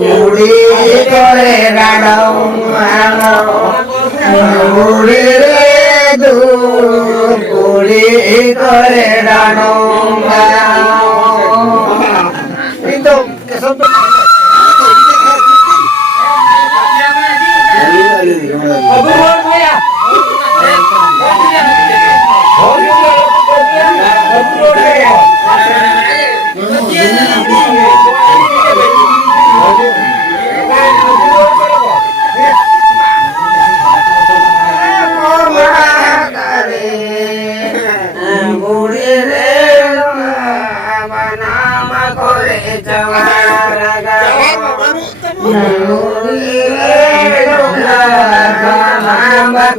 বুড়ি করে রাডং বুড়ি রে দূর বুড়ি করে রাডং কিন্তু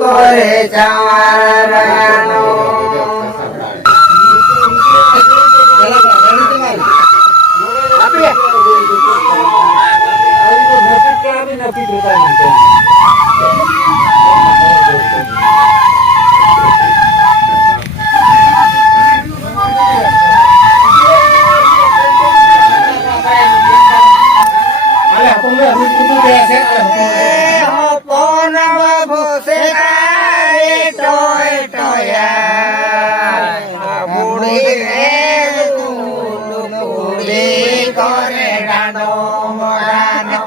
করে যাওয়ার বুড়ি রে দূর বুড়ি করে রাডো মগানো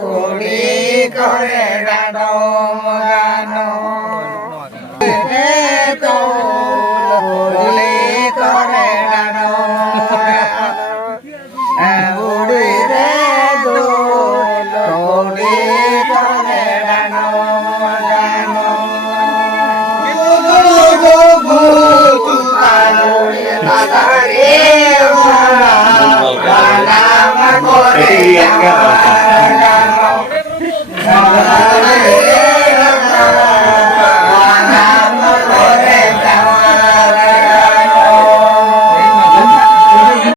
বুড়ি করে রাডো বুড়ি রে দূর বুড়ি করে রাডো মগানো করে